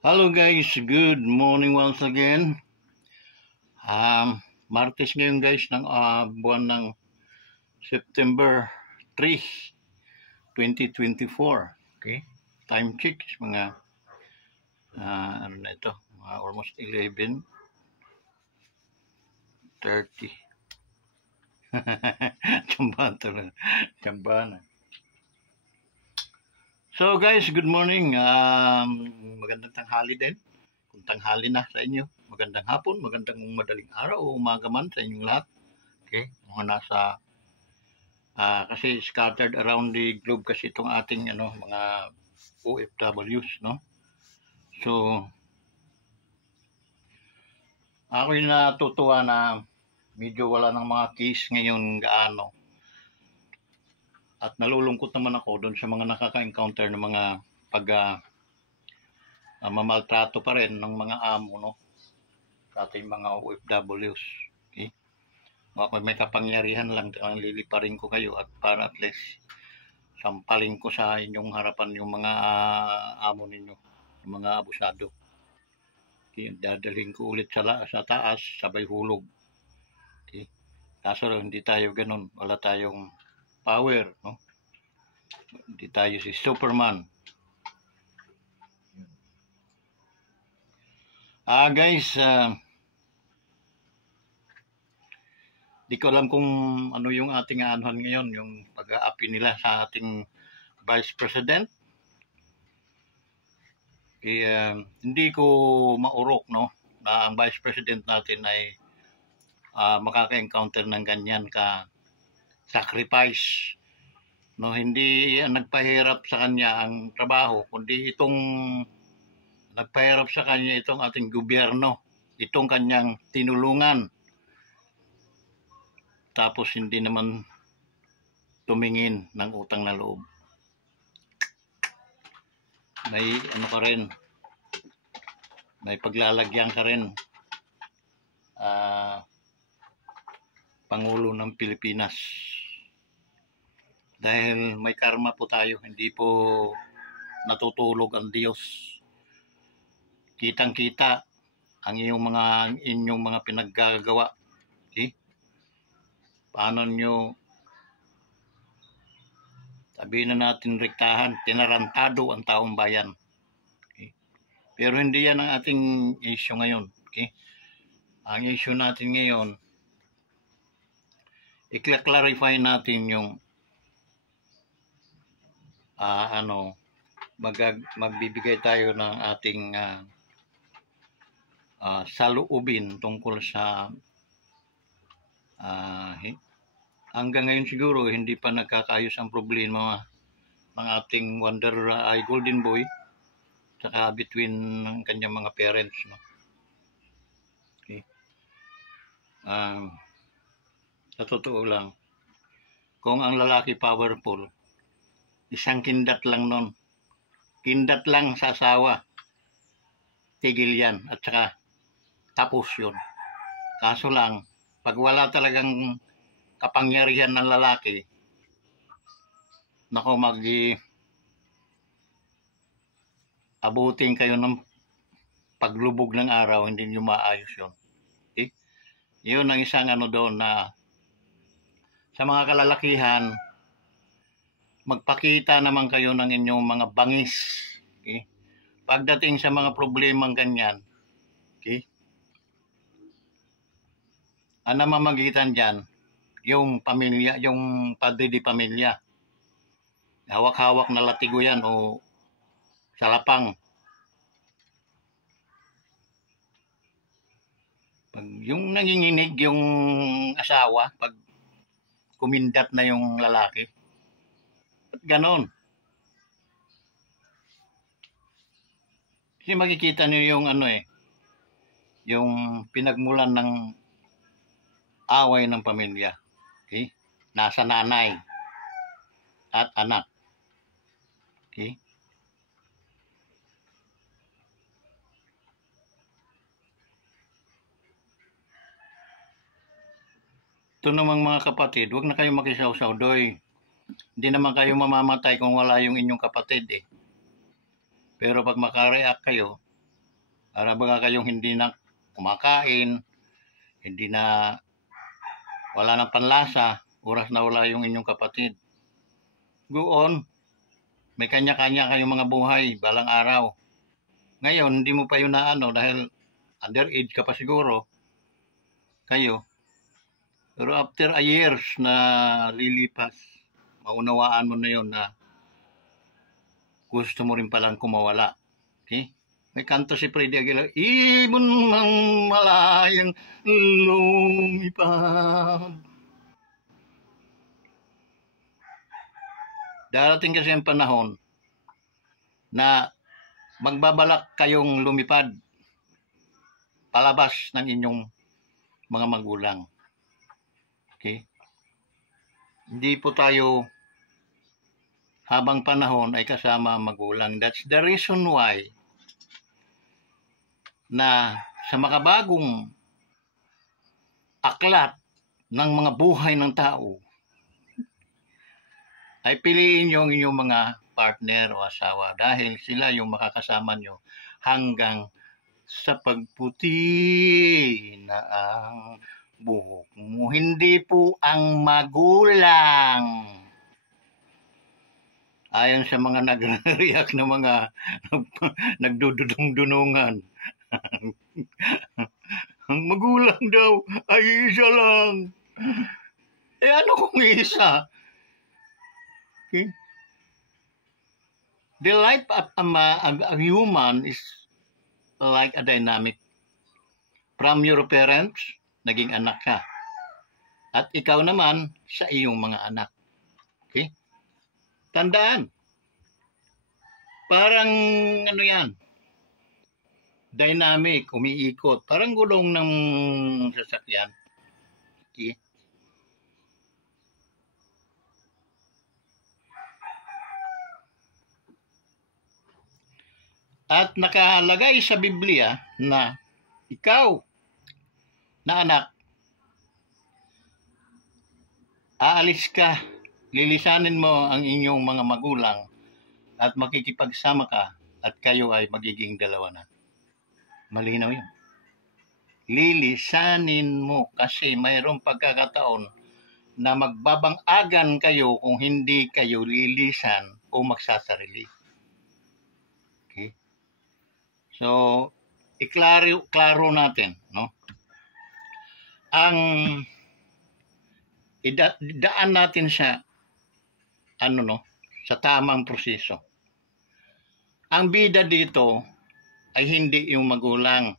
Hello guys, good morning once again. Martes ngayon guys ng buwan ng September 3, 2024. Okay? Time check is mga ano na ito, mga almost 11:30. Tsambahan talaga. Tsambahan na. So guys, good morning. Magandang tanghali din. Kung tanghali na sa inyo, magandang hapon, magandang madaling araw o umaga man sa inyong lahat. Okay? Mga nasa kasi scattered around the globe kasi itong ating mga OFWs, no? So, ako'y natutuwa na medyo wala ng mga case ngayon gaano. At nalulungkot naman ako doon sa mga nakaka-encounter ng mga mamaltrato pa rin ng mga amo, no? Sa ating mga OFWs. Okay? Ako may kapangyarihan lang, liliparin ko kayo at para at least sampaling ko sa inyong harapan yung mga amo ninyo, yung mga abusado. Okay, dadalhin ko ulit sa taas, sabay hulog. Okay. Kaso hindi tayo ganun, wala tayong power, no? Hindi tayo si Superman. Guys, di ko alam kung ano yung ating anuhan ngayon, yung pag-aapi nila sa ating Vice President. Kaya hindi ko maurok, no, na ang Vice President natin ay makaka-encounter ng ganyan ka sacrifice, no? Hindi nagpahirap sa kanya ang trabaho, kundi itong nagpahirap sa kanya itong ating gobyerno, itong kanyang tinulungan, tapos hindi naman tumingin ng utang na loob. May ano ka rin, may paglalagyan ka rin, Pangulo ng Pilipinas. Dahil may karma po tayo, hindi po natutulog ang Diyos. Kitang-kita ang inyong mga pinaggagawa. Okay? Paano nyo, sabihin na natin rektahan, tinarantado ang taong bayan. Okay? Pero hindi yan ang ating issue ngayon. Okay? Ang issue natin ngayon, i-clarify natin yung magbibigay tayo ng ating saloobin tungkol sa hanggang ngayon siguro hindi pa nagkakayos ang problema ng ating Wonder Golden Boy saka between ng kanyang mga parents, no? Okay. Sa totoo lang, kung ang lalaki powerful, isang kindat lang nun, kindat lang sa asawa, tigil yan at saka tapos yun. Kaso lang, pag wala talagang kapangyarihan ng lalaki, nako, abutin kayo ng paglubog ng araw, hindi nyo maayos yun. Okay? Yun ang isang doon na sa mga kalalakihan, magpakita naman kayo ng inyong mga bangis. Okay? Pagdating sa mga problemang ganyan, okay? Ang namamagitan dyan, yung pamilya, yung padre di pamilya. Hawak-hawak na latigo yan o salapang. Pag yung nanginginig yung asawa, pag kumindat na yung lalaki, at ganon. Kasi makikita niyo yung yung pinagmulan ng away ng pamilya. Okay? Nasa nanay at anak. Okay? Ito namang mga kapatid, huwag na kayo makisaw-saw, doy. Hindi naman kayo mamamatay kung wala yung inyong kapatid eh. Pero pag makareact kayo, Para ba kayong hindi na kumakain, hindi na wala ng panlasa, oras na wala yung inyong kapatid. Go on. May kanya-kanya kayong mga buhay, balang araw. Ngayon, hindi mo pa yun na ano dahil underage ka pa siguro, kayo. Pero after a years na lilipas, maunawaan mo na yun na gusto mo rin palang kumawala. Okay? May kanto si Freddy Aguilar, ibon mang malayang lumipad. Darating kasi ang panahon na magbabalak kayong lumipad palabas ng inyong mga magulang. Okay? Hindi po tayo habang panahon ay kasama ang magulang. That's the reason why na sa makabagong aklat ng mga buhay ng tao ay piliin nyo ang inyong mga partner o asawa dahil sila yung makakasama nyo hanggang sa pagputi na ang buhok mo. Hindi po ang magulang. Ayon sa mga nagre-react na mga nagdududong-dunungan. Ang magulang daw ay isa lang. Ano kung isa? Okay? The life of a human is like a dynamic. From your parents, naging anak ka. At ikaw naman sa iyong mga anak. Okay? Tandaan. Parang ano yan, dynamic, umiikot. Parang gulong ng sasakyan. Okay? At nakalagay sa Biblia na ikaw na anak, aalis ka, lilisanin mo ang inyong mga magulang at makikipagsama ka at kayo ay magiging dalawa na. Malinaw yun. Lilisanin mo kasi mayroong pagkakataon na magbabang-agan kayo kung hindi kayo lilisan o magsasarili. Okay? So, klaro natin, no? Ang idaan natin sa sa tamang proseso. Ang bida dito ay hindi yung magulang.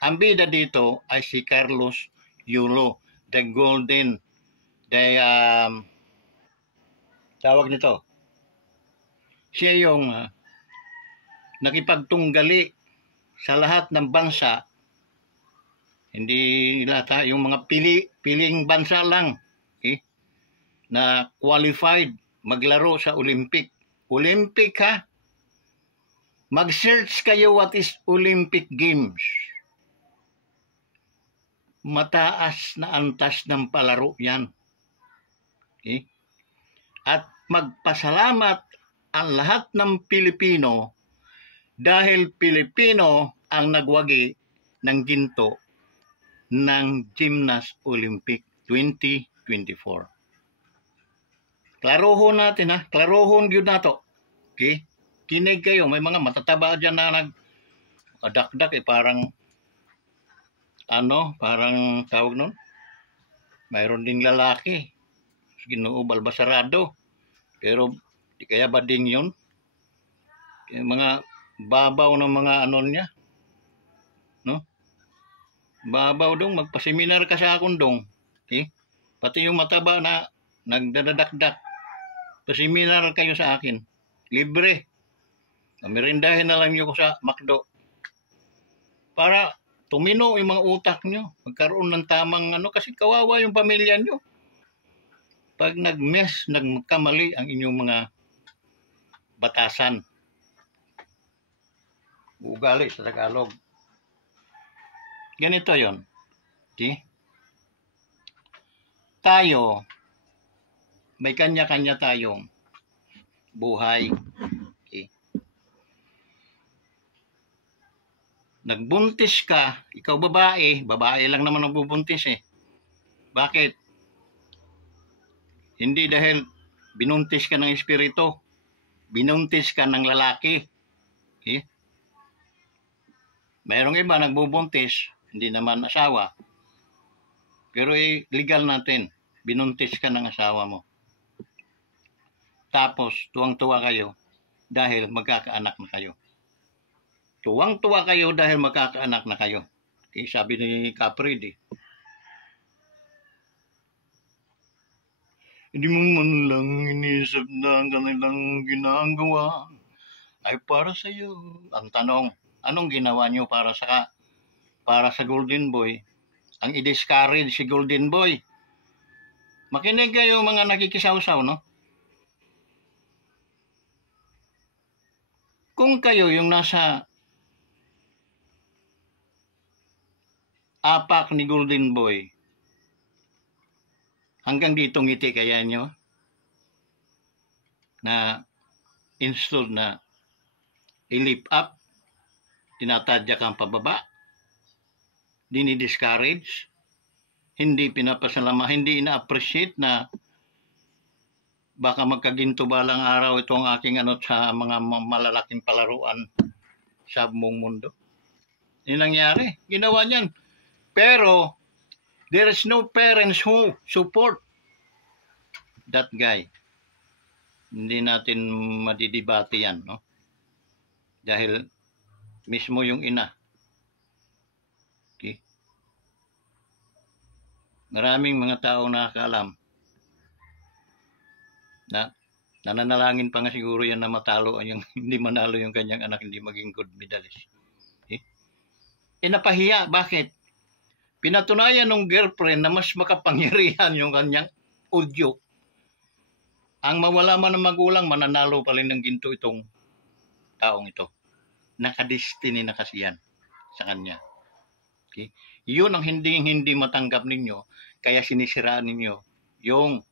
Ang bida dito ay si Carlos Yulo, the golden, tawag nito. Siya yung nakipagtunggali sa lahat ng bansa. Hindi lahat, yung mga piling bansa lang, okay? Na qualified maglaro sa Olympic. Olympic ha? Mag-search kayo what is Olympic Games. Mataas na antas ng palaro yan. Okay? At magpasalamat ang lahat ng Pilipino dahil Pilipino ang nagwagi ng ginto ng Gymnast Olympic 2024. Klarohon natin ha. Klarohon yun na to. Okay? Kinig kayo. May mga matataba dyan na nag-adakdak parang parang tawag nun. Mayroon ding lalaki. Ginoo Balbasarado. Pero di kaya bading yun. Yung mga babaw ng mga niya. No? Babaw dong. Magpaseminar ka sa akong dong. Okay? Pati yung mataba na nagdadakdak. Paseminar kayo sa akin. Libre. Merindahin na lang nyo ko sa McDo. Para tumino yung mga utak nyo. Magkaroon ng tamang kasi kawawa yung pamilya nyo. Pag nagkamali ang inyong mga batasan. Ugali sa Tagalog. Ganito yon. Okay? Tayo, may kanya-kanya tayong buhay. Okay? nagbuntis ka, ikaw babae, babae lang naman nagbubuntis eh. Bakit? Hindi dahil binuntis ka ng espiritu, binuntis ka ng lalaki. Okay? Mayroong iba nagbubuntis, hindi naman asawa. Pero legal natin, binuntis ka ng asawa mo. Tapos, tuwang-tuwa kayo dahil magkakaanak na kayo. Tuwang-tuwa kayo dahil magkakaanak na kayo. Okay, sabi ni Caprid eh. Hindi mo man lang inisip na ang kanilang ginagawa ay para sa iyo. Ang tanong, anong ginawa niyo para sa Golden Boy? Ang i-discourage si Golden Boy. Makinig kayo mga nakikisaw-saw, no? Kung kayo yung nasa apak ni Golden Boy, hanggang dito ngiti kaya nyo na installed na i-lift up, tinatadyak ang pababa, dini-discourage, hindi pinapasalama, hindi ina-appreciate na baka magkaginto balang araw itong aking sa mga malalaking palaruan sa buong mundo. Yun nangyari, ginawa niyan. Pero there is no parents who support that guy. Hindi natin madidibate yan, no? Dahil mismo yung ina. Okay? Maraming mga taong nakakaalam na nananalangin pa nga siguro yan na matalo yung hindi manalo yung kanyang anak, hindi maging good medalist. Okay? Napahiya. Bakit? Pinatunayan ng girlfriend na mas makapangyarihan yung kanyang udyok. Ang mawala man ng magulang, mananalo pa rin ng ginto itong taong ito. Nakadestiny na kasi yan sa kanya. Okay? Yun ang hindi matanggap ninyo, kaya sinisiraan ninyo yung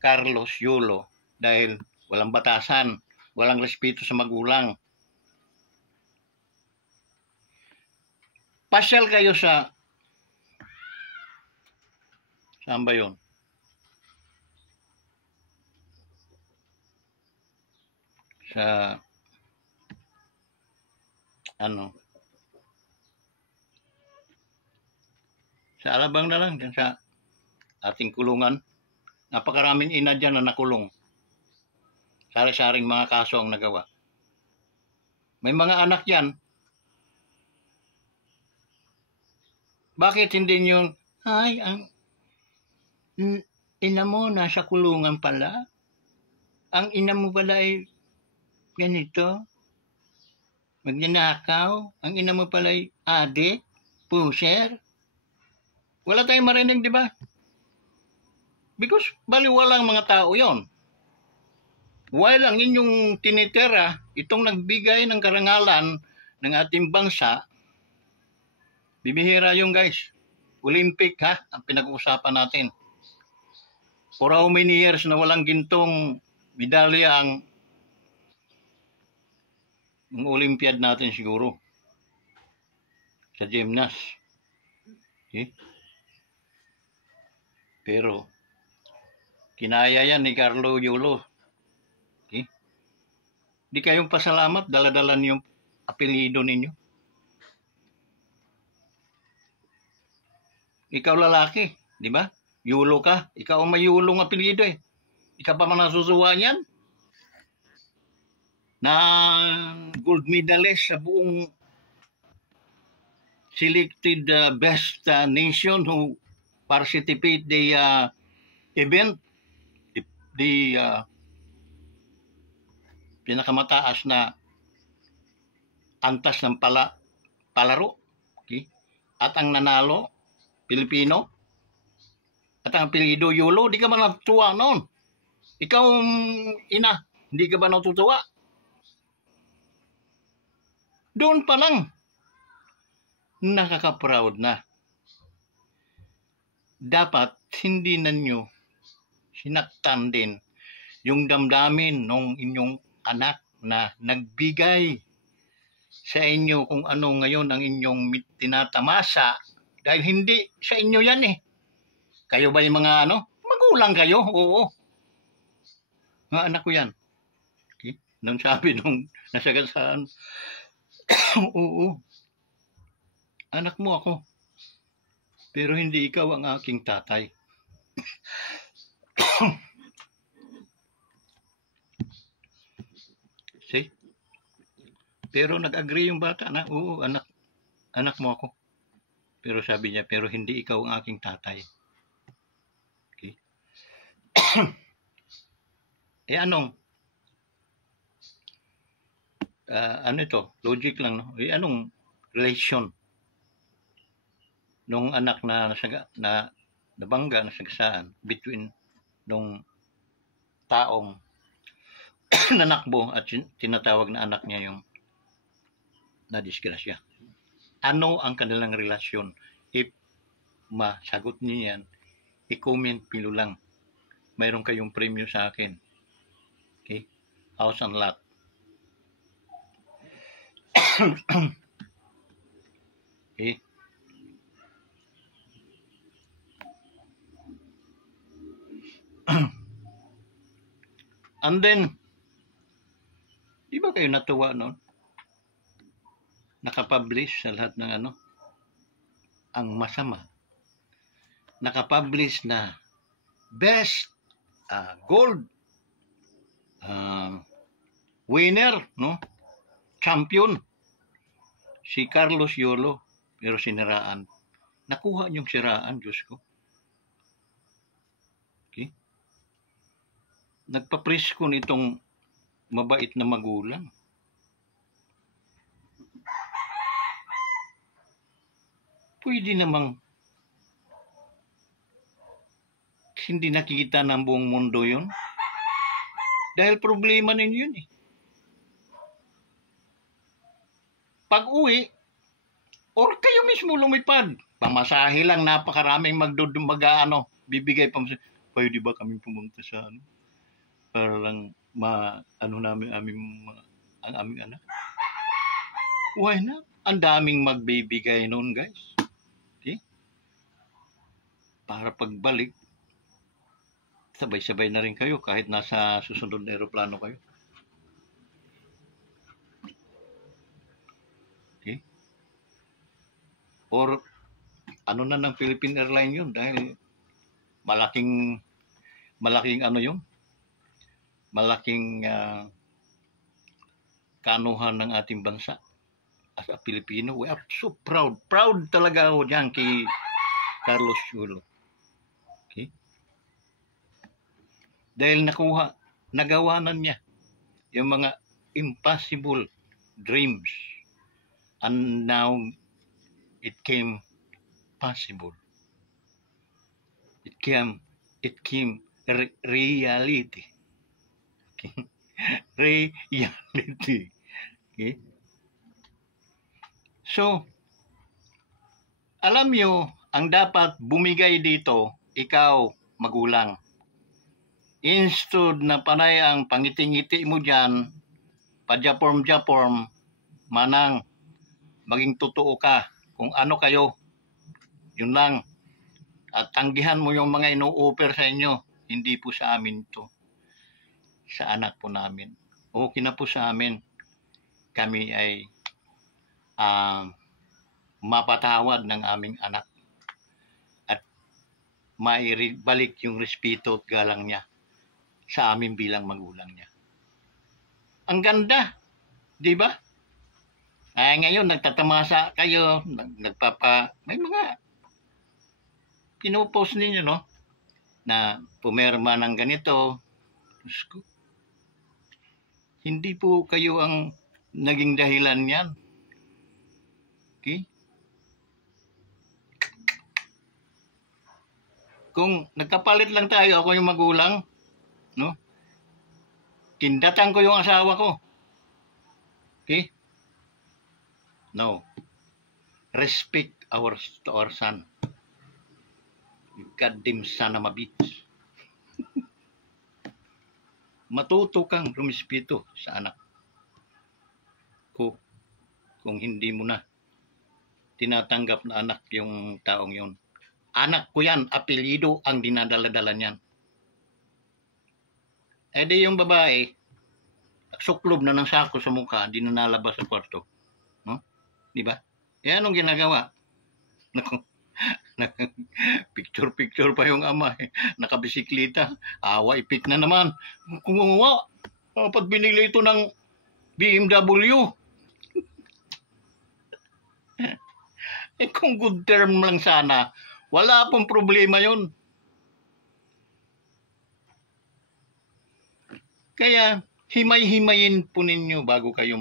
Carlos Yulo dahil walang batasan, walang respeto sa magulang. Pasyal kayo sa saan ba yun? Sa sa Alabang na lang, dyan sa ating kulungan. Napakaraming ina dyan na nakulong. Sari-saring mga kaso ang nagawa. May mga anak yan. Bakit hindi nyo, ay, ang ina mo nasa kulungan pala? Ang ina mo pala ay ganito? Magnanakaw? Ang ina mo pala ay adik? Pusher? Wala tayong marinig, di ba? Because baliwalang mga tao yon. While ang inyong tinitira, itong nagbigay ng karangalan ng ating bangsa, bibihira yung guys. Olympic ha, ang pinag-uusapan natin. For how many years na walang gintong medalya ang Olympiad natin siguro. Sa gymnast. Okay? Pero, kinaya yan ni Carlo Yulo. Okay? Di kayong pasalamat, dala-dala niyong apelido ninyo. Ikaw lalaki, di ba? Yulo ka. Ikaw ang may yulong apelido eh. Ikaw pa man nasusuwa niyan? Na gold medalist sa buong selected best nation who participate the event, the pinakamataas na antas ng palaro. Okay? At ang nanalo, Pilipino, at ang apelido Yulo, di ka ba natutuwa noon? Ikaw, ina, hindi ka ba natutuwa? Doon pa lang, nakaka-proud na. Dapat hindi na nyo sinaktan din yung damdamin ng inyong anak na nagbigay sa inyo kung ano ngayon ang inyong tinatamasa dahil hindi sa inyo yan eh. Kayo ba yung mga magulang kayo? Oo. Mga anak ko yan. Okay? Nung sabi nung nasagasaan, oo, anak mo ako. Pero hindi ikaw ang aking tatay. See? Pero nag-agree yung bata na, oo, anak mo ako. Pero sabi niya, pero hindi ikaw ang aking tatay. Okay? Anong? Ano ito? Logic lang, no? Anong relation nung anak na nabangga, nasagasaan between nung taong nanakbo at tinatawag na anak niya yung nadisgrasya. Ano ang kanilang relasyon? If masagot niyo yan, i-comment below lang. Mayroon kayong premyo sa akin. Okay? House and lot. Okay? And then, di ba kayo natuwa noon? Nakapublish sa lahat ng ang masama. Nakapublish na best gold winner, no? Champion. Si Carlos Yolo, pero siniraan. Nakuha niyong siraan, Diyos ko. Okay? Nagpa-presko nitong mabait na magulang. Pwede namang hindi nakikita ng buong mundo yun. Dahil problema ninyo yun eh. Pag-uwi, or kayo mismo lumipad. Pamasahe lang, napakaraming bibigay pa. Pwede ba kami pumunta sa para lang namin ang aming anak? Why not? Ang daming magbibigay noon, guys. Okay? Para pagbalik, sabay-sabay na rin kayo kahit nasa susunod na aeroplano kayo. Okay? Or na ng Philippine Airlines yun dahil malaking yun. Malaking kanuhan ng ating bansa. As a Filipino, we are so proud. Proud talaga ako dyan kay Carlos Yolo. Okay? Dahil nagawa na niya yung mga impossible dreams. And now, it came possible. It came reality. Okay? Reality. Okay? So, alam nyo, ang dapat bumigay dito, ikaw, magulang. Instead na panay ang pangiti-ngiti mo dyan, pa-japorm, manang, maging totoo ka kung ano kayo. Yun lang. At tanggihan mo yung mga ino-offer sa inyo. Hindi po sa amin to. Sa anak po namin. Okay na po sa amin. Kami ay mapatawad ng aming anak. At maibalik yung respeto at galang niya sa amin bilang magulang niya. Ang ganda. Di ba? Ngayon, nagtatamasa kayo, may mga pinupost ninyo, no? Na pumerma ng ganito. Hindi po kayo ang naging dahilan yan. Okay? Kung nagkapalit lang tayo, ako yung magulang, no? Kindatan ko yung asawa ko. Okay? No. Respect our son. You goddamn son of a bitch. Matuto kang rumispeto sa anak ko kung hindi mo na tinatanggap na anak yung taong yun. Anak ko yan, apelyido ang dinadala-dala niyan. Eh di yung babae, suklob na ng sako sa mukha, di na nalabas sa kwarto. No? Di ba? Yan anong ginagawa? Picture-picture pa yung ama. Nakabisikleta. Awa, ipik na naman. Kung dapat binili ito ng BMW. Eh kung good term lang sana, wala pong problema yun. Kaya, himay-himayin po ninyo bago kayo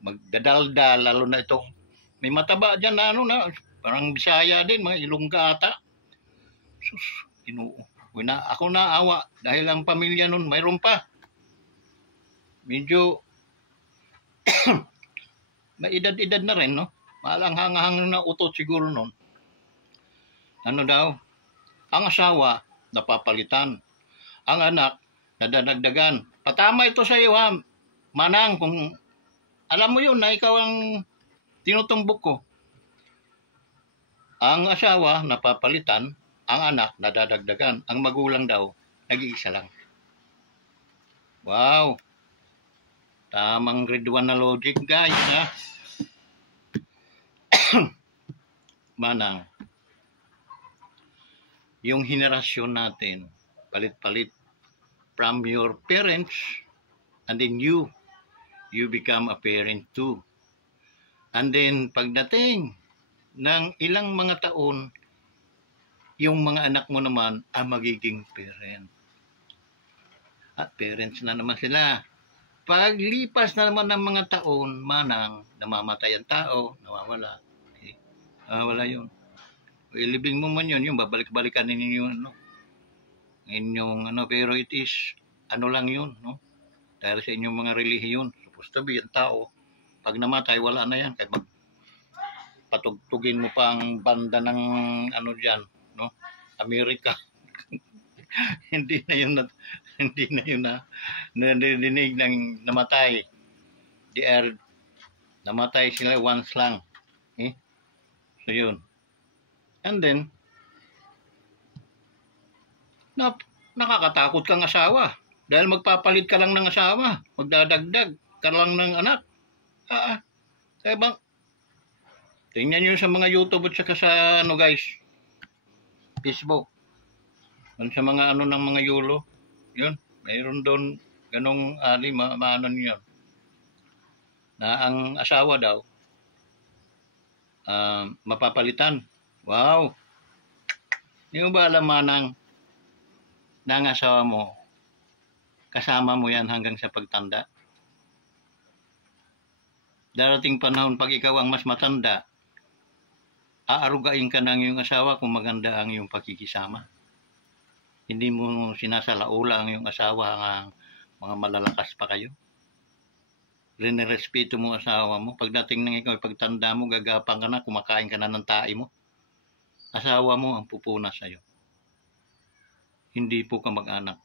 magdadaldal, lalo na itong may mataba dyan na parang Bisaya din, mga Ilongga ata. Sus, ako naawa dahil ang pamilya nun mayroon pa. Medyo may edad-edad na rin, no? Malanghang-hang na utot siguro nun. Ano daw? Ang asawa, napapalitan. Ang anak, nadadagdagan. Patama ito sa iyo, ha? Manang, kung alam mo yun na ikaw ang tinutumbok ko. Ang asawa, napapalitan. Ang anak, nadadagdagan. Ang magulang daw, nag-iisa lang. Wow! Tamang grade 1 na logic, guys, ha? Manang, yung henerasyon natin, palit-palit from your parents, and then you become a parent too. And then, pagdating ng ilang mga taon, yung mga anak mo naman ang magiging parent. At parents na naman sila. Paglipas na naman ng mga taon, manang, namamatay ang tao, nawawala. Okay? Nawawala yun. Ilibing mo man yun, yung babalik-balikan ninyo yun, no? Inyong, pero it is, lang yun, no? Dahil sa inyong mga relihiyon, supposed to be, ang tao, pag namatay, wala na yan. Kaya patugtugin mo pa ang banda ng, dyan, no? Amerika. hindi na yun na nadidinig ng namatay. They are namatay sila once lang. So yun. And then nakakatakot kang asawa dahil magpapalit ka lang ng asawa, magdadagdag ka lang ng anak. Kaya bang tingnan nyo sa mga YouTube at saka sa guys, Facebook. Sa mga ng mga yulo, yun, mayroon doon ganong maano yun. Na ang asawa daw, mapapalitan. Wow! Hindi mo ba alam, manang, na ang asawa mo, kasama mo yan hanggang sa pagtanda? Darating panahon, pag ikaw ang mas matanda, aarugain ka ng iyong asawa kung maganda ang iyong pakikisama. Hindi mo sinasalaula ang iyong asawa ang mga malalakas pa kayo. Rinerespeto mo asawa mo. Pagdating ng ikaw, pagtanda mo, gagapang ka na, kumakain ka na ng tae mo. Asawa mo ang pupuna sa'yo. Hindi po ka mag-anak.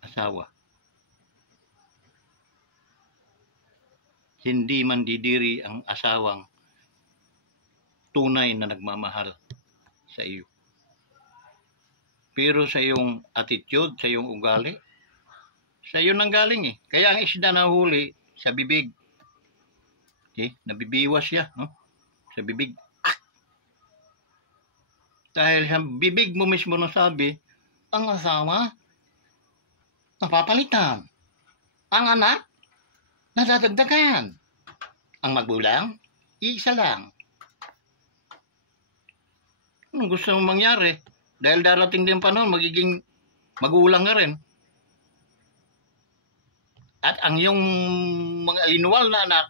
Asawa. Hindi man didiri ang asawang tunay na nagmamahal sa iyo. Pero sa iyong attitude, sa iyong ugali, sa iyo nang galing Kaya ang isda na huli sa bibig. Okay? Nabibiwas siya, no? Sa bibig. Dahil sa bibig mo mismo nasabi, ang asawa, napapalitan. Ang anak, nadadagdagan. Ang magulang, isa lang. Anong gusto mong mangyari? Dahil darating din panahon, magiging magulang ka rin. At ang yung mga linuwal na anak,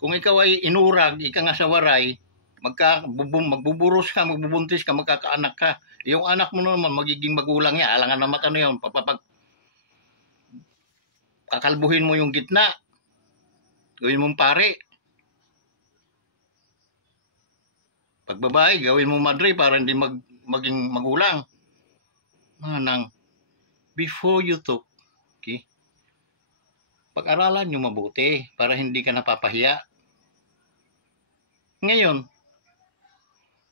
kung ikaw ay inurag, ika nga sa waray, magbuburos ka, magbubuntis ka, magkakaanak ka. Yung anak mo naman, magiging magulang niya. Alangan naman yun, kakalbuhin mo yung gitna. Gawin mong pare. Pag babae, gawin mo madre para hindi maging magulang. Manang, before you talk, okay? Pag-aralan nyo mabuti para hindi ka napapahiya. Ngayon,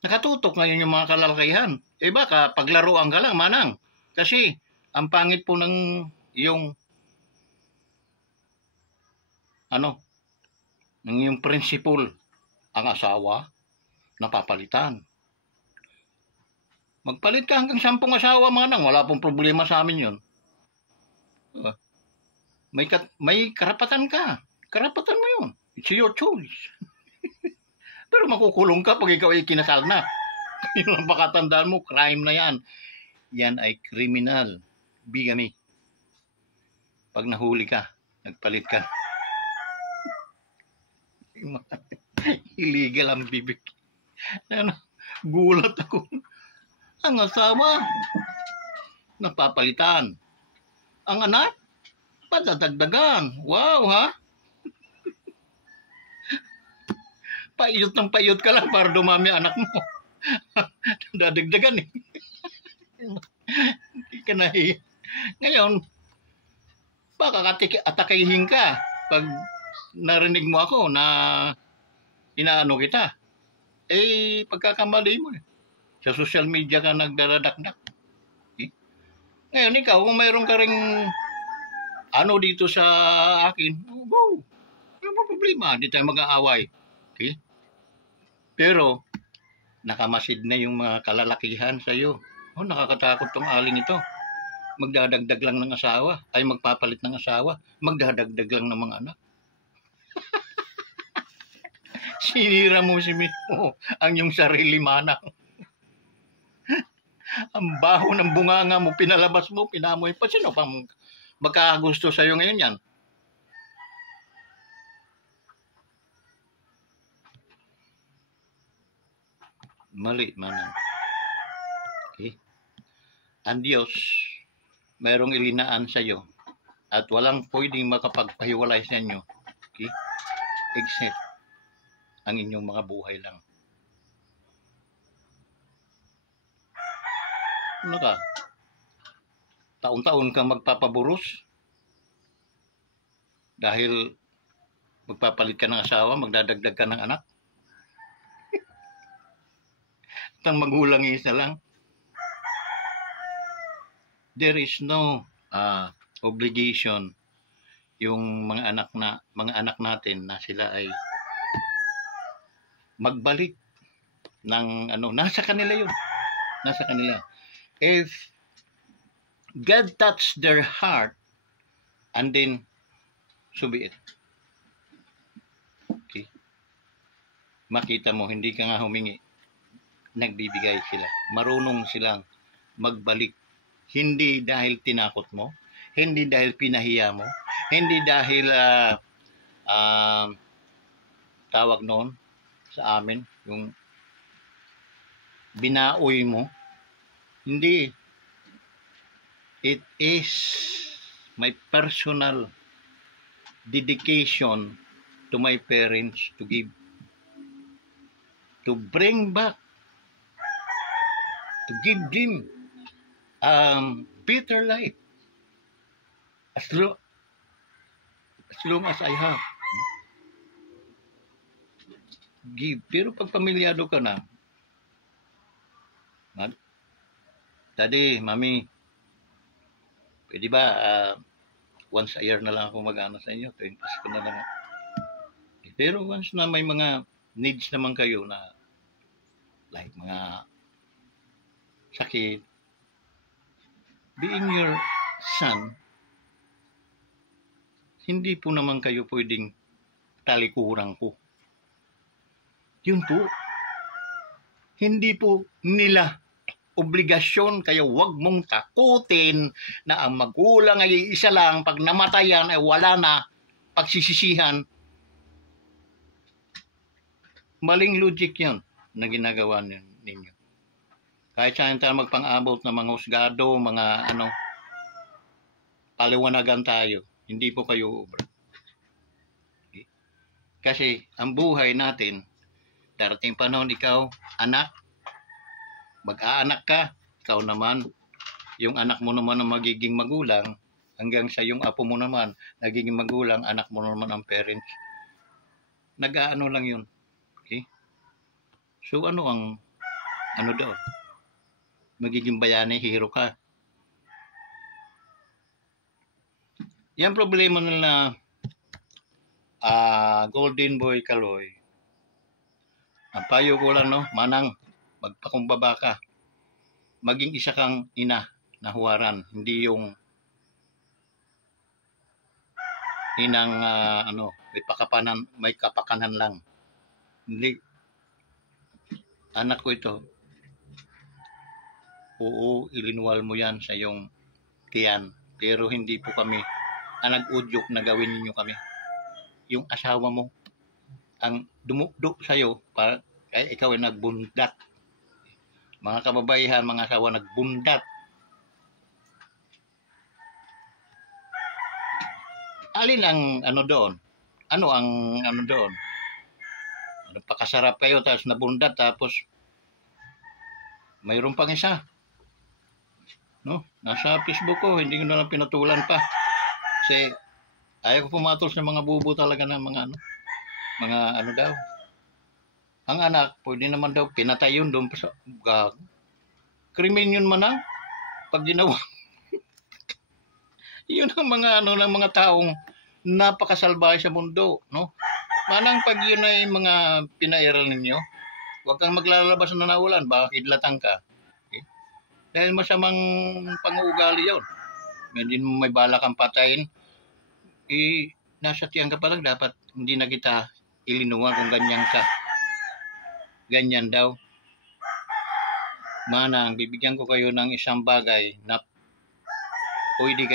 nakatutok ngayon yung mga kalalakihan. Baka paglaruan ka lang, manang. Kasi, ang pangit po ng yung ng yung principle, ang asawa, napapalitan. Magpalit ka hanggang 10 asawa, manang. Wala pong problema sa amin yun. May karapatan ka. Karapatan mo yun. It's your choice. Pero makukulong ka pag ikaw ay kinasal na. Yun ang pakatandaan mo, crime na yan. Yan ay criminal. Bigamy. Pag nahuli ka, nagpalit ka. Illegal ang bibig. Gulat ako. Ang asawa, napapalitan. Ang anak, padadagdagan. Wow, ha? Paiyot ng paiyot ka lang para dumami anak mo. Dadagdagan eh. Hindi ka nahiya. Ngayon, baka atakayihin ka pag narinig mo ako na inaano kita. Pagkakamali mo eh. Sa social media ka nagdadakdak. Ngayon, ikaw, kung mayroon ka ring dito sa akin, go. Ano problema? Hindi tayo mag-aaway. Okay? Pero, nakamasid na yung mga kalalakihan sa'yo. Nakakatakot tong aling ito. Magdadagdag lang ng asawa. Ay, magpapalit ng asawa. Magdadagdag lang ng mga anak. Sinira mo si Mimo ang iyong sarili, manang. Ang baho ng bunganga mo, pinalabas mo, pinamoy pa. Sino pang magkakagusto sa'yo ngayon yan? Mali, manang. Okay? Ang Diyos, mayroong ilinaan sa'yo at walang pwedeng makapagpahiwalay sa inyo. Okay? Except ang inyong mga buhay lang. Taon-taon kang magpapaburos dahil magpapalit ka ng asawa, magdadagdag ka ng anak. At ang magulang isa lang. There is no obligation yung mga anak natin na sila ay magbalik ng nasa kanila yun. Nasa kanila. If God touched their heart, and then, so be it. Okay? Makita mo, hindi ka nga humingi. Nagbibigay sila. Marunong silang magbalik. Hindi dahil tinakot mo, hindi dahil pinahiya mo, hindi dahil tawag noon sa amin, yung binaoy mo. Hindi. It is my personal dedication to my parents to bring back, to give them better life as long as I have. Give. Pero pag pamilyado ka na, Daddy, Mami, pwede ba once a year na lang ako mag-ano sa inyo? Tuwing Pasko na lang. Pero once na may mga needs naman kayo na like mga sakit, being your son, hindi po naman kayo pwedeng talikuran ko. Yun po. Hindi po nila obligasyon, kaya wag mong takutin na ang magulang ay isa lang, pag namatayan ay wala na pagsisisihan. Maling logic yan na ginagawa ninyo. Kahit saan tayo magpang-abot ng mga husgado, mga paliwanagan tayo, hindi po kayo ubra. Okay? Kasi ang buhay natin, darating panahon ikaw, anak, mag-aanak ka, ikaw naman, yung anak mo naman ang magiging magulang, hanggang sa yung apo mo naman, nagiging magulang, anak mo naman ang parents. Nag-aano lang yun. Okay? So ano doon? Magiging bayani, hero ka. Yan problema nila Golden Boy Kaloy. Ang payo ko lang, no, manang, magpakumbaba ka. Maging isa kang ina na huwaran, hindi yung inang may kapakanan lang. Hindi. Anak ko ito. Oo, ilinuwal mo yan sa iyong tiyan. Pero hindi po kami ang nag-udyok na gawin ninyo kami. Yung asawa mo ang dumukdok sa'yo para kaya ikaw ay nagbundat. Mga kababaihan, mga asawa nagbundat. Alin ang doon? Ano ang doon? Pakasarap kayo tapos nabundat tapos mayroon pang isa. No? Nasa Facebook ko, hindi ko na lang pinatulan pa. Kasi ayaw ko pumatol sa mga bubo talaga ng mga daw. Ang anak, pwede naman daw, pinatay yun doon sa gag. Krimen yun man ang pag ginawa. Yun ang mga ng mga taong napakasalbahe sa mundo, no? Manang pag yun ay mga pinairal ninyo, huwag kang maglalabas na naulan, baka kidlatan ka. Okay? Dahil masamang pang-uugali yun. Hindi mo may bala kang patayin, nasa tiyan ka pa lang, dapat hindi na kita ilinuwan kung ganyan ka. Ganyan daw. Manang, bibigyan ko kayo ng isang bagay na pwede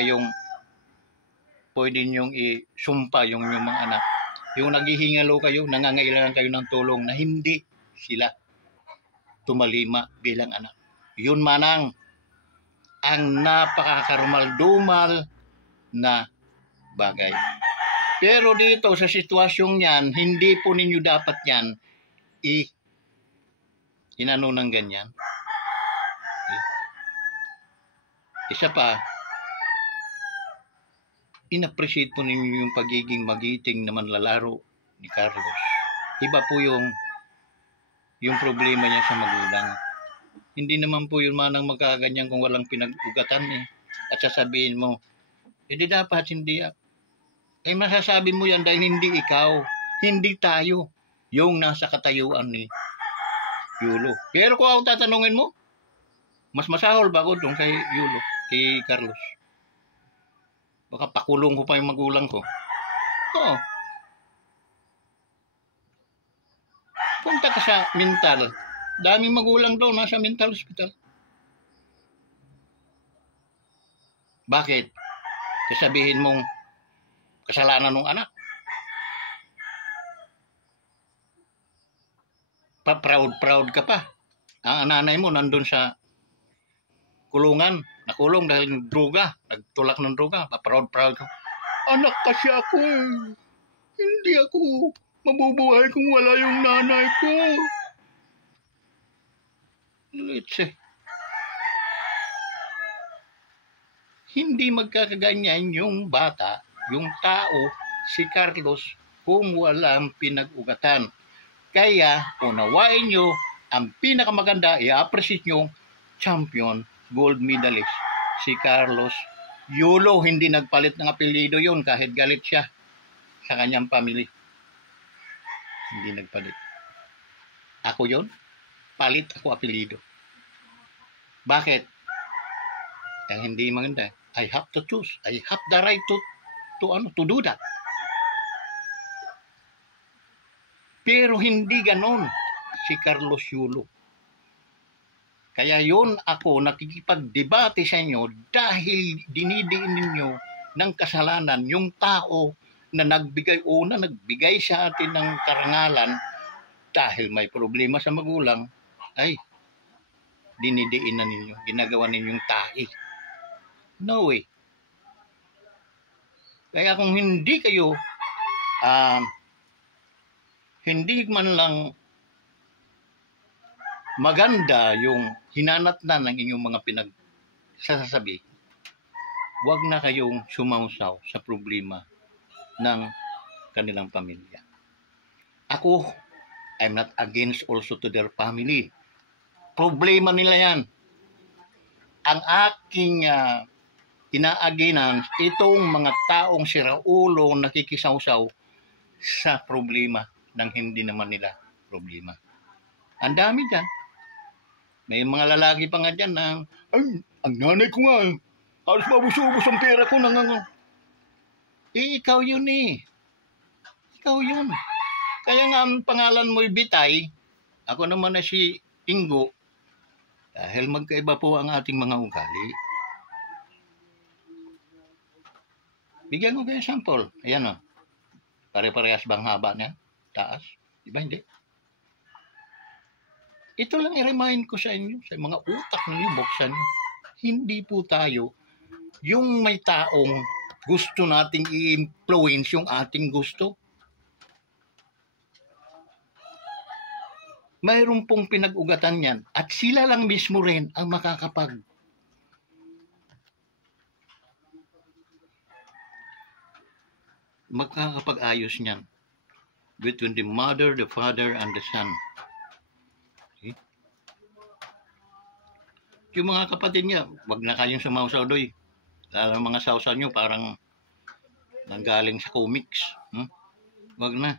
niyong isumpa yung mga anak. Yung naghihingalo kayo, nangangailangan kayo ng tulong na hindi sila tumalima bilang anak. Yun manang ang napakakarumal-dumal na bagay. Pero dito sa sitwasyong yan, hindi po ninyo dapat yan inano ng ganyan. Okay. Isa pa, in-appreciate po ninyo yung pagiging magiting na manlalaro ni Carlos. Iba po yung problema niya sa magulang. Hindi naman po yun manang magkaganyan kung walang pinag-ugatan eh. At sasabihin mo, hindi dapat, hindi. Masasabi mo yan dahil hindi ikaw, hindi tayo yung nasa katayuan ni Yulo. Pero kung ako tatanungin mo, mas masahol ba ako doon kay Yulo, kay Carlos? Baka pakulong ko pa yung magulang ko. Oo. Punta ka sa mental. Daming magulang daw nasa mental hospital. Bakit? Sasabihin mong kasalanan ng anak. Proud ka pa. Ang nanay mo nandun sa kulungan. Nakulong dahil droga. Nagtulak ng droga. Proud ka. Anak kasi ako eh. Hindi ako mabubuhay kung wala yung nanay ko. Hindi magkakaganyan yung bata, yung tao, si Carlos, kung walang pinag-ugatan. Kaya, unawain nyo, ang pinakamaganda, i-appreciate nyo, champion, gold medalist, si Carlos Yulo. Hindi nagpalit ng apelido yun kahit galit siya sa kanyang family. Hindi nagpalit. Ako yun, palit ako apelido. Bakit? Kaya hindi maganda. I have to choose. I have the right to do that. Pero hindi ganon si Carlos Yulo. Kaya yun ako nakikipagdebate sa inyo dahil dinidiin ninyo ng kasalanan yung tao na nagbigay sa atin ng karangalan dahil may problema sa magulang, ay dinidiin na ninyo, ginagawa ninyong tahi. No way. Kaya kung hindi kayo hindi man lang maganda yung hinanatnan ng inyong mga pinagsasabi, Huwag na kayong sumausaw sa problema ng kanilang pamilya. Ako, I'm not against also to their family. Problema nila yan. Ang aking inaaginan, itong mga taong siraulo nakikisawsaw sa problema ng hindi naman nila problema. Ang dami dyan. May mga lalaki pa nga dyan na, ay, ang nanay ko nga, halos mabusubos ang pera ko. Ikaw yun eh. Ikaw yun. Kaya nga ang pangalan mo'y Bitay, ako naman na si Ingo, dahil magkaiba po ang ating mga ugali. Bigyan ko kayo sample. Ayan o. Pare-parehas bang haba niya? Taas? Diba hindi? Ito lang i-remind ko sa inyo, sa mga utak ninyo, buksan nyo. Hindi po tayo yung may taong gusto nating i-influence yung ating gusto. Mayroon pong pinag-ugatan yan at sila lang mismo rin ang makakapag-ayos niyan between the mother, the father, and the son. Okay? Yung mga kapatid niya, wag na kayong sumausaw doy. Lalo mga sausaw nyo parang nanggaling sa comics. Wag na.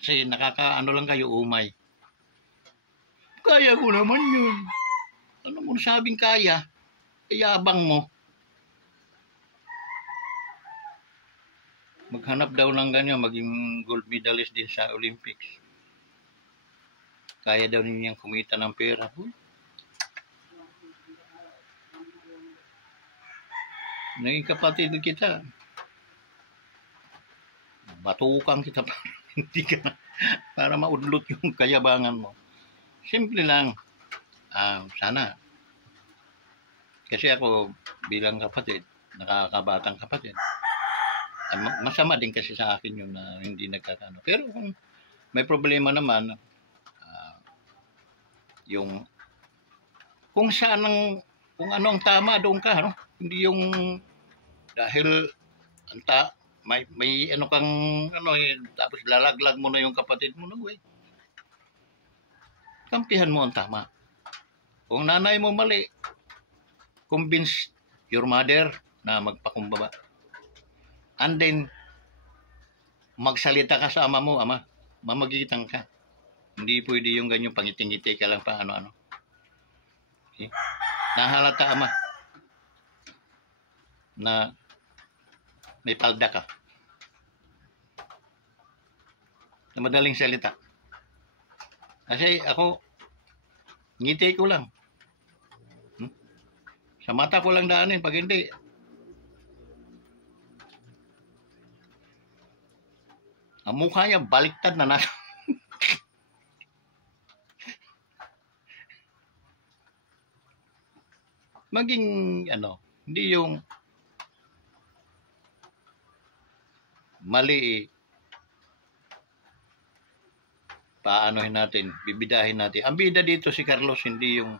Kasi nakakaano lang kayo, umay. Kaya ko naman yun. Ano mo sabing kaya? Kayabang mo. Maghanap daw lang ganyan, maging gold medalist din sa Olympics. Kaya daw ninyang kumita ng pera. Naging kapatid kita. Batukan kita para hindi ka para maudlot yung kayabangan mo. Simple lang. Sana. Kasi ako bilang kapatid, nakakabatang kapatid. Masama din kasi sa akin yun na hindi nagkakano. Pero kung may problema naman, yung kung saan kung ano ang tama doon ka, no? Hindi yung dahil may ano kang tapos lalaglag mo na yung kapatid mo, no way. Kampihan mo ang tama. Kung nanay mo mali, convince your mother na magpakumbaba. And then, magsalita ka sa ama mo, ama, mamagitan ka. Hindi pwede yung ganyan, pangiting-ngiti ka lang pa, ano-ano. Okay? Nahalata, ama, na may palda ka. Na madaling salita. Kasi ako, ngiti ko lang. Sa mata ko lang daanin, pag hindi, ang mukha niya baliktad na nasa. Maging hindi yung mali paanohin natin, bibidahin natin. Ang bida dito si Carlos, hindi yung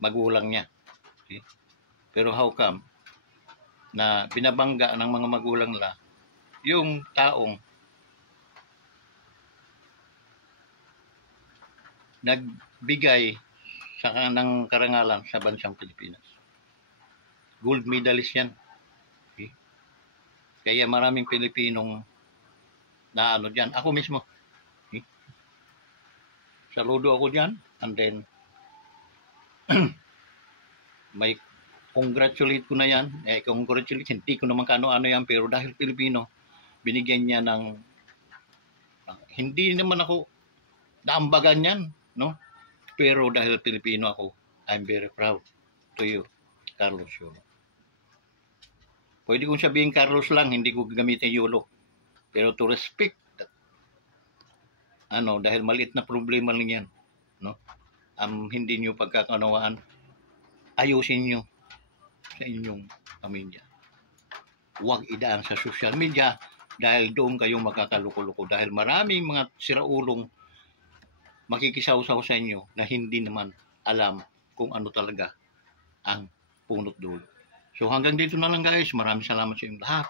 magulang niya. Okay? Pero how come na binabangga ng mga magulang nila yung taong nagbigay sa kanang karangalan sa bansang Pilipinas. Gold medalist yan. Okay? Kaya maraming Pilipinong na dyan. Ako mismo. Okay? Saludo ako dyan. And then, may congratulate ko na yan. Congratulate. Hindi ko naman kano-ano yan. Pero dahil Pilipino, binigyan niya ng hindi naman ako naambagan yan, no? Pero dahil Pilipino ako, I'm very proud to you, Carlos Yulo. Pwede kong sabihin Carlos lang, hindi ko gagamitin Yulo. Pero to respect that, dahil maliit na problema lang yan, no? Hindi nyo pagkakanawaan, ayusin nyo sa inyong pamilya. Huwag idaan sa social media dahil doon kayo makakaluko-luko. Dahil maraming mga siraulong makikisaw-saw sa inyo na hindi naman alam kung ano talaga ang punot dulo. So hanggang dito na lang guys. Maraming salamat sa inyong lahat.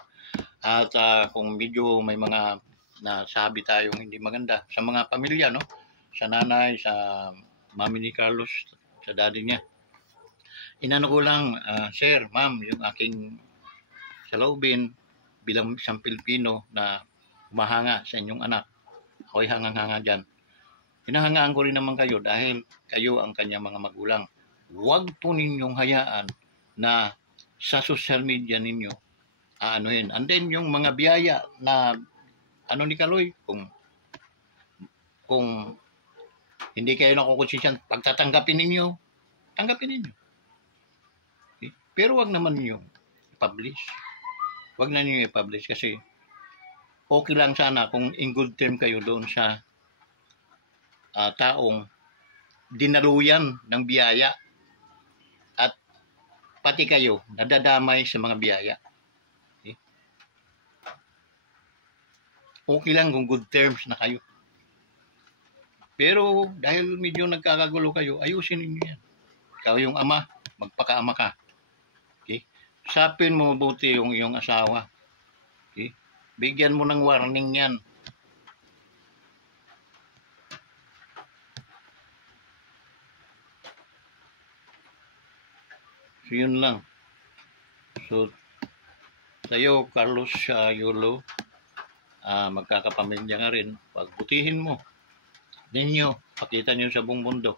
At kung medyo may mga nasabi tayong hindi maganda sa mga pamilya, no? Sa nanay, sa mami ni Carlos, sa daddy niya. Inano ko lang, sir, ma'am, yung aking saloobin bilang isang Pilipino na humahanga sa inyong anak. Ako'y hangang-hanga dyan. Hinahangaan ko rin naman kayo dahil kayo ang kanyang mga magulang. Huwag po ninyong hayaan na sa social media ninyo aanohin. And then yung mga biyaya na ano ni Kaloy, kung hindi kayo nakukonsensyan, pagtatanggapin ninyo, tanggapin ninyo. Okay? Pero wag naman ninyo i-publish. Wag na ninyo i-publish kasi okay lang sana kung in good term kayo doon sa taong dinaluyan ng biyaya at pati kayo nadadamay sa mga biyaya. Okay? Okay lang kung good terms na kayo. Pero dahil medyo nagkakagulo kayo, ayusin ninyo yan. Ikaw yung ama, magpakaama ka. Okay? Usapin mo mabuti yung iyong asawa. Okay? Bigyan mo ng warning yan. So yun lang. So sa'yo, Carlos Yulo, magkakapamilya nga rin, pagbutihin mo ninyo, pakita nyo sa buong mundo,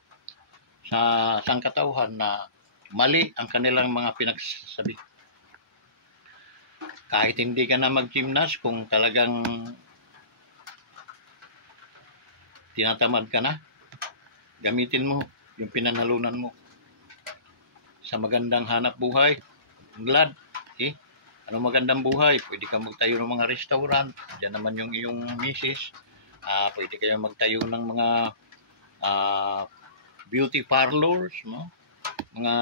sa sangkatauhan na mali ang kanilang mga pinagsasabi. Kahit hindi ka na mag-gymnast, kung talagang tinatamad ka na, gamitin mo yung pinanalunan mo sa magandang hanap buhay. Glad, eh? Ano magandang buhay? Pwede ka magtayo ng mga restaurant. Diyan naman yung iyong misis. Pwede kayo magtayo ng mga beauty parlors, no? Mga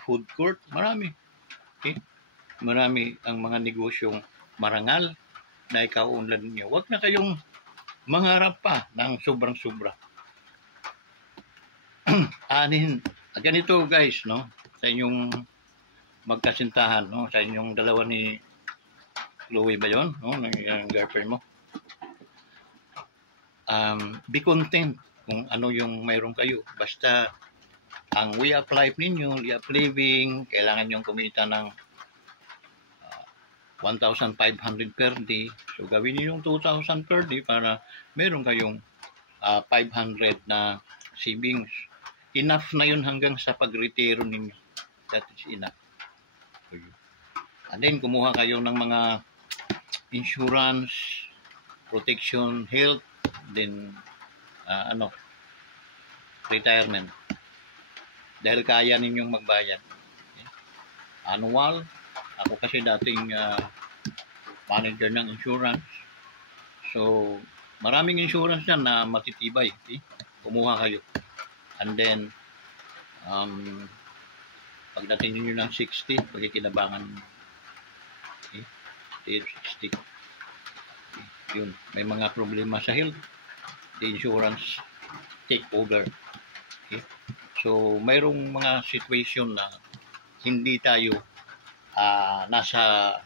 food court, marami. Okay? Marami ang mga negosyong marangal na ikaunlad niyo. Huwag na kayong mangarap pa ng sobrang-sobra. Ganito guys, no? Sa inyong magkasintahan, no? Sa inyong dalawa ni Chloe ba yun? No? Yung girlfriend mo. Be content kung ano yung mayroon kayo. Basta ang way of life ninyo, way of living, kailangan nyong kumita ng 1,500 per day. So gawin niyo yung 2,000 per day para meron kayong 500 na savings. Enough na yun hanggang sa pag-retiro ninyo. That is enough. And then kumuha kayo ng mga insurance, protection, health, then retirement. Dahil kaya ninyong magbayad. Okay? Annual. Ako kasi dating manager ng insurance. So, maraming insurance yan na matitibay. Okay? Kumuha kayo. And then, pagdating ninyo ng 60, pagkikinabangan. Okay? 60. Okay. Yun. May mga problema sa health. The insurance take over. Okay? So, mayroong mga situation na hindi tayo nasa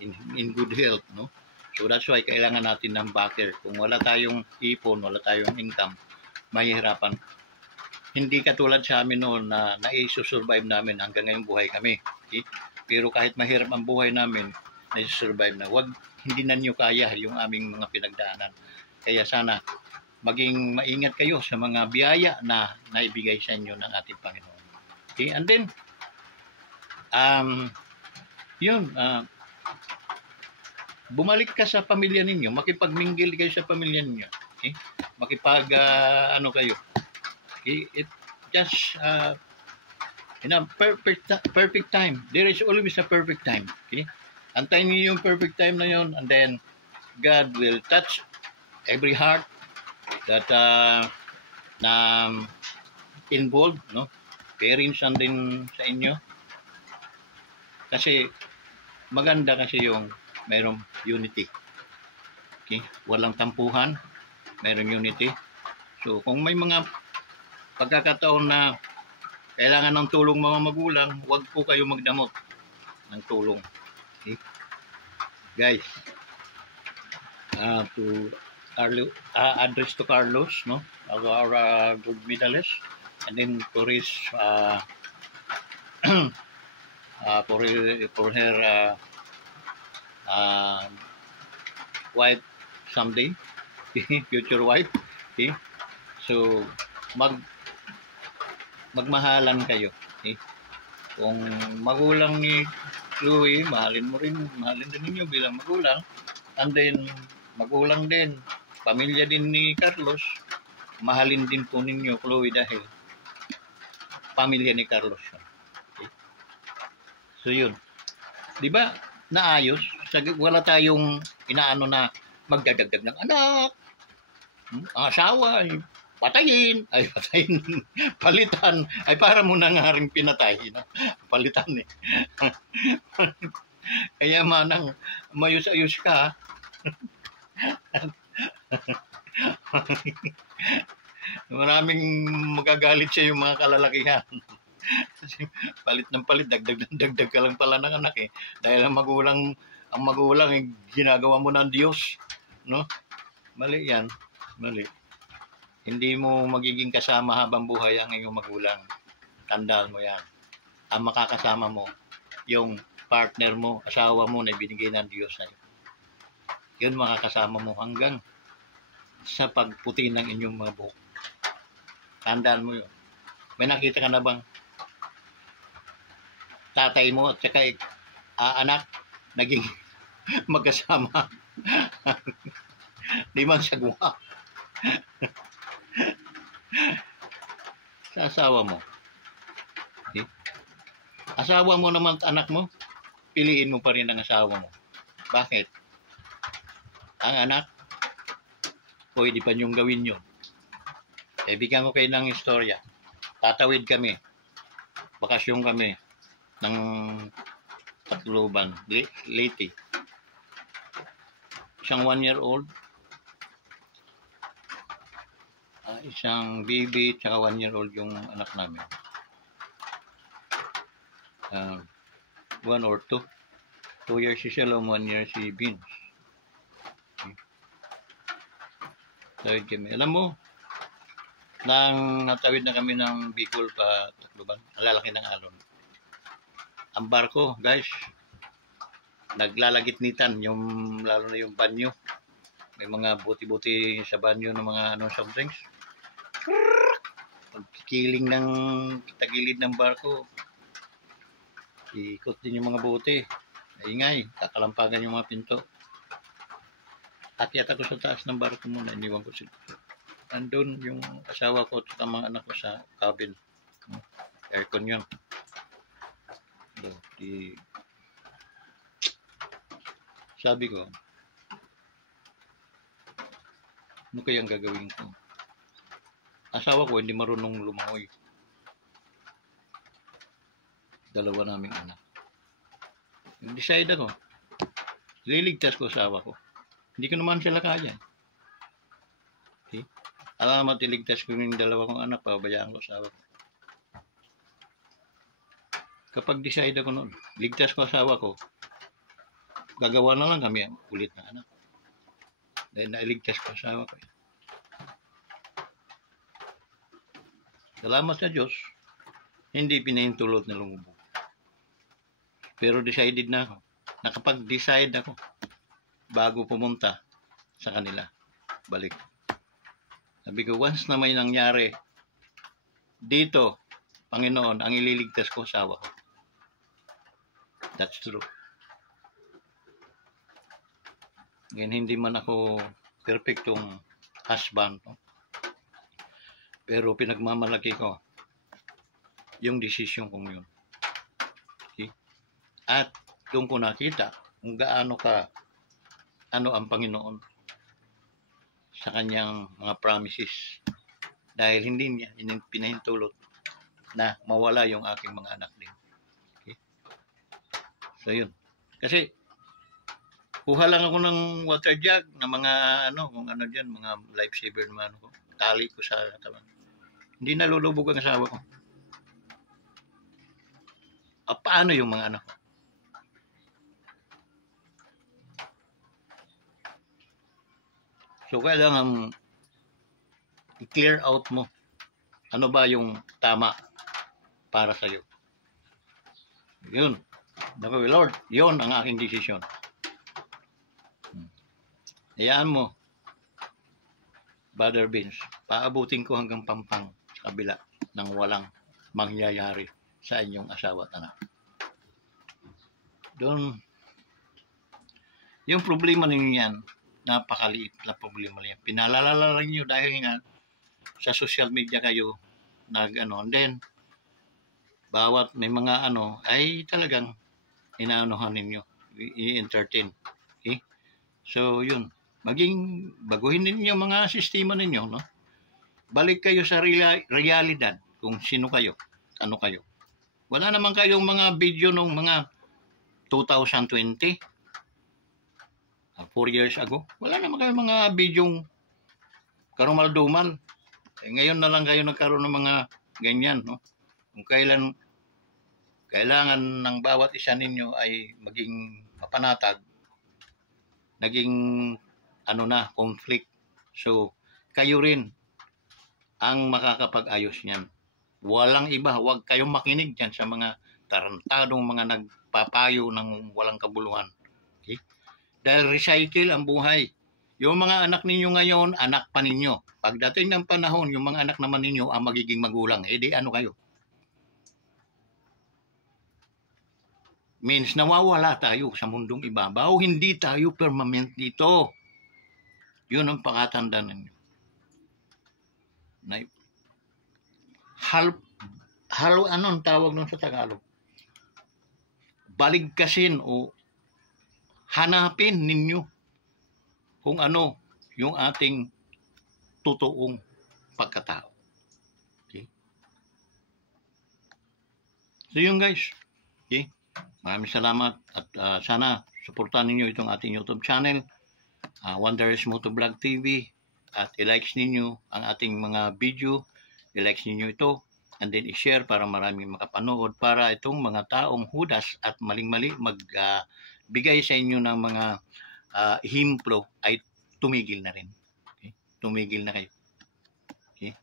in good health, no? So, that's why kailangan natin ng backer. Kung wala tayong ipon, wala tayong income, mahihirapan. Hindi katulad sa amin noon na nai-survive namin hanggang ngayong buhay kami. Okay? Pero kahit mahirap ang buhay namin, nai-survive na. Hindi na nyo kaya yung aming mga pinagdaanan. Kaya sana maging maingat kayo sa mga biyaya na naibigay sa inyo ng ating Panginoon. Okay? And then, bumalik ka sa pamilya ninyo, makipagmingle kayo sa pamilya ninyo. Okay? Kayo. Okay? It just in a perfect time. There is always a perfect time. Okay? Antayin niyo yung perfect time na yun, and then God will touch every heart that na involved, no? Parents din sa inyo. Kasi maganda kasi yung mayroong unity. Okay? Walang tampuhan, mayroong unity. So kung may mga pagkakataon na kailangan ng tulong mga magulang, huwag po kayo magdamot ng tulong. Okay? Guys, to Carlo, address to Carlos, no, our gold medalist, and then for his for her wife someday, future wife. Okay? So magmahalan kayo. Okay? Kung magulang ni Chloe, mahalin din ninyo bilang magulang. And then magulang din, pamilya din ni Carlos, mahalin din po ninyo Chloe dahil pamilya ni Carlos. Okay? So yun. 'Di ba? Naayos, wala tayong inaano na magdadagdag ng anak. Ang asawa ay patayin, palitan, ay para mo na nga rin pinatay, no? Palitan eh. Kaya manang mayos-ayos ka. Maraming magagalit siya yung mga kalalakihan. Palit ng palit, dagdag ka lang pala ng anak eh. Dahil ang magulang eh, ginagawa mo ng Diyos, no? Mali yan, mali. Hindi mo magiging kasama habang buhay ang iyong magulang. Tandaan mo yan. Ang makakasama mo, yung partner mo, asawa mo na binigay ng Diyos sa'yo. Yun makakasama mo hanggang sa pagputi ng inyong mga buhok. Tandaan mo yun. May nakita ka na bang tatay mo at saka anak naging magkasama? Di man sagwa. Sa asawa mo. Okay? Asawa mo naman at anak mo, piliin mo pa rin ang asawa mo. Bakit? Ang anak, pwede pa niyong gawin yun. Bigyan ko kayo ng istorya. Tatawid kami. Bakasyon kami ng Tacloban, Leyte. Isang 1-year-old, isang baby, tsaka 1-year-old yung anak namin. 1 or 2. 2 years si Shalom, 1 year si Vince. Tawid kami. Alam mo, nang natawid na kami ng Bicol pa Tacloban, alalaki ng alon. Ang barko, guys, naglalagitnitan, lalo na yung banyo. May mga buti-buti sa banyo ng mga somethings. Pagkikiling ng tagilid ng barko, ikot din yung mga buti. Ingay, kakalampagan yung mga pinto. Akyat ako sa taas ng barko muna, iniwan ko sila. Andun yung asawa ko at mga anak ko sa cabin. Aircon yun. So, sabi ko, ano kayang gagawin ko? Asawa ko hindi marunong lumangoy. Dalawa naming anak. Decide ako, liligtas ko asawa ko. Hindi ko naman sila kaya. Okay? Alamat iligtas ko yung dalawa kong anak, pabayaan ko asawa ko. Kapag decide ako noon, ligtas ko asawa ko, gagawa na lang kami ang ulit na anak. Dahil nailigtas ko asawa ko. Salamat sa Diyos, hindi pinahintulot na lumubog. Pero decided na ako. Nakapag-decide ako bago pumunta sa kanila. Balik. Sabi ko, once na may nangyari dito, Panginoon, ang ililigtas ko asawa ko. That's true. Ngayon, hindi man ako perfectong husband. No? Pero pinagmamalaki ko yung desisyon kong yun. Okay? At doon ko nakita kung gaano ang Panginoon sa kanyang mga promises. Dahil hindi niya pinahintulot na mawala yung aking mga anak din. Okay? So yun. Kasi kuha lang ako ng water jug na mga kung ano diyan, mga lifesaver naman ako. Tali ko sa katawan. Hindi nalulubog ang asawa ko. Paano yung mga anak? So, kailangan i-clear out mo. Ano ba yung tama para sa'yo? Yun. Naku, Lord, yun ang aking desisyon. Hayaan mo, Brother Vince, paabutin ko hanggang Pampang sa kabila ng walang mangyayari sa inyong asawa at anak. Doon, yung problema ninyo yan, napakaliit na problema yan. Pinalalala lang nyo dahil nga sa social media kayo and then bawat may mga ay talagang inaanohan ninyo, i-entertain. Okay? So yun, baguhin ninyo mga sistema ninyo, no? Balik kayo sa realidad kung sino kayo, ano kayo. Wala naman kayong mga video nung mga 2020, 4 years ago. Wala naman kayong mga bidyong karumal-dumal. Ngayon na lang kayo nagkaroon ng mga ganyan, no? Kung kailangan ng bawat isa ninyo ay maging mapanatag, naging conflict. So, kayo rin ang makakapag-ayos niyan. Walang iba, huwag kayong makinig dyan sa mga tarantadong mga nagpapayo ng walang kabuluhan. Okay? Dahil recycle ang buhay. Yung mga anak ninyo ngayon, anak pa ninyo. Pagdating ng panahon, yung mga anak naman ninyo ang magiging magulang. Di ano kayo? Means nawawala tayo sa mundong ibabaw. Hindi tayo permanent dito. Yun ang pakatandaan ninyo. Anong tawag nun sa Tagalog? Baligkasin o hanapin ninyo kung ano yung ating totoong pagkatao. Okay? So yun guys. Okay? Maraming salamat at sana suportahan ninyo itong ating YouTube channel, Wanderers Motovlog TV, at i-likes ninyo ang ating mga video, i-likes ninyo ito, and then i-share para maraming makapanood, para itong mga taong hudas at maling-mali magbigay sa inyo ng mga himplo ay tumigil na rin. Okay? Tumigil na kayo. Okay?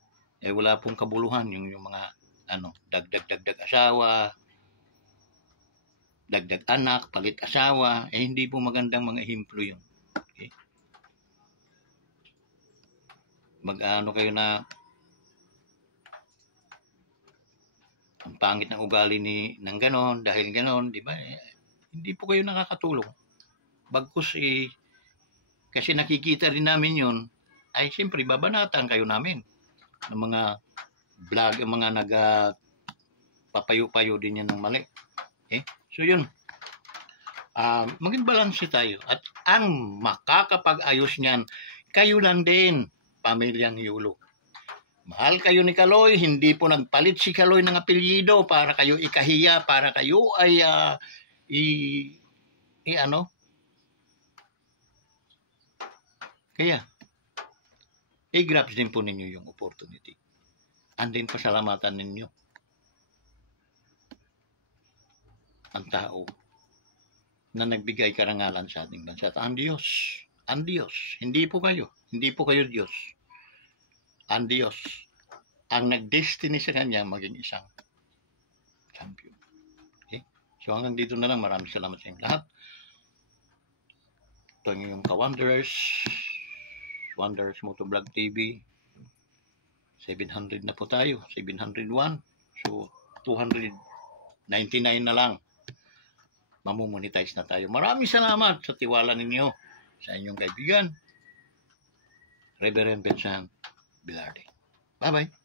Wala pong kabuluhan yung mga dagdag asawa, dagdag anak, palit asawa, hindi po magandang mga himplo yun. Okay? Kayo na ang pangit ng ugali ng ganon, dahil ganon, di ba? Hindi po kayo nakakatulong. Bagkus kasi nakikita rin namin yun, ay siyempre babanatan kayo namin ng mga vlog, mga papayo-payo din yan ng mali. Okay? So yun, maging balanse tayo. At ang makakapag-ayos niyan, kayo lang din, pamilyang Yulo. Mahal kayo ni Kaloy, hindi po nagpalit si Kaloy ng apelyido para kayo ikahiya, para kayo ay Kaya, i-grabs din po ninyo yung opportunity. And then pasalamatan ninyo ang tao na nagbigay karangalan sa ating bansa. At ang Diyos, hindi po kayo Diyos. Ang Diyos, ang nag-destiny sa Kanya maging isang champion. Okay? So hanggang dito na lang. Maraming salamat sa inyong lahat. Ito ang inyong Wanderers Motovlog TV. 700 na po tayo. 701. So 299 na lang. Mamumonetize na tayo. Maraming salamat sa tiwala ninyo sa inyong kaibigan, Reverend Vincent Bilarde. Bye-bye.